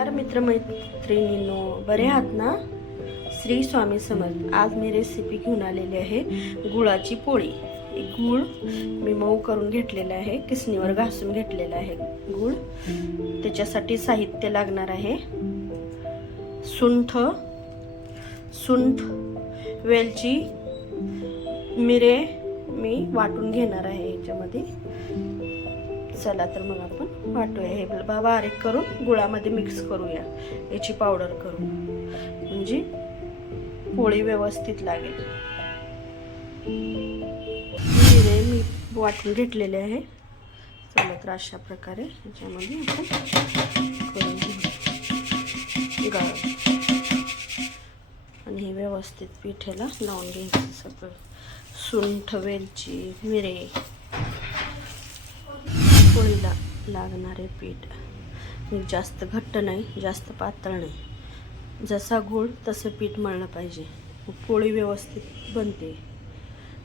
नमस्कार मित्रमैत्रिणींनो, बरे आहात ना? श्री स्वामी समर्थ. आज मी रेसिपी घेऊन आलेली आहे गुळाची पोळी. गूळ मी मऊ करून घेतलेला आहे, किसणीवर घासून घेतलेला आहे गूळ. त्याच्यासाठी साहित्य लागणार आहे सुंठ, वेलची, मिरे मी वाटून घेणार आहे याच्यामध्ये. चला तर मग आपण वाटूया. हे बारीक करून गुळामध्ये मिक्स करूया, याची पावडर करून, म्हणजे पोळी व्यवस्थित लागेल. मिरे मी वाटून घेतलेले आहे. चला तर अशा प्रकारे याच्यामध्ये आपण करून घेऊ गाळ, आणि हे व्यवस्थित पिठेला लावून घ्यायचं सगळं. सुंठ, वेलची, मिरे, पोळीला लागणारे पीठ. जास्त घट्ट नाही, जास्त पातळ नाही, जसा गूळ तसं पीठ मळलं पाहिजे, पोळी व्यवस्थित बनते.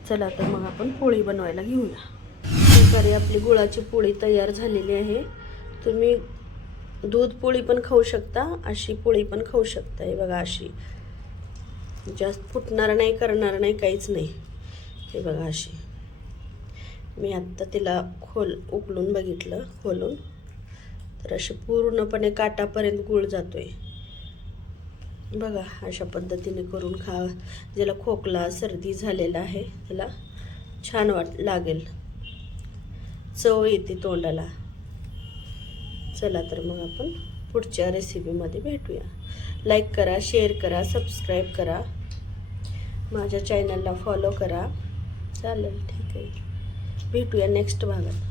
चला तर मग आपण पोळी बनवायला घेऊया. प्रकारे आपली गुळाची पोळी तयार झालेली आहे. तुम्ही दूध पोळी पण खाऊ शकता, अशी पोळी पण खाऊ शकता. हे बघा, अशी जास्त फुटणार नाही, करणार नाही, काहीच नाही. हे बघा अशी. मी आत्ता तिला उकलून बघितलं खोलून, तर असे पूर्णपणे काटापर्यंत गूळ जातोय. बघा, अशा पद्धतीने करून खा. ज्याला खोकला सर्दी झालेला आहे त्याला छान लागेल, चव येते तोंडाला. चला तर मग आपण पुढच्या रेसिपीमध्ये भेटूया. लाईक करा, शेअर करा, सबस्क्राईब करा, माझ्या चॅनलला फॉलो करा. चालेल, ठीक आहे, भेटूया नेक्स्ट भागात.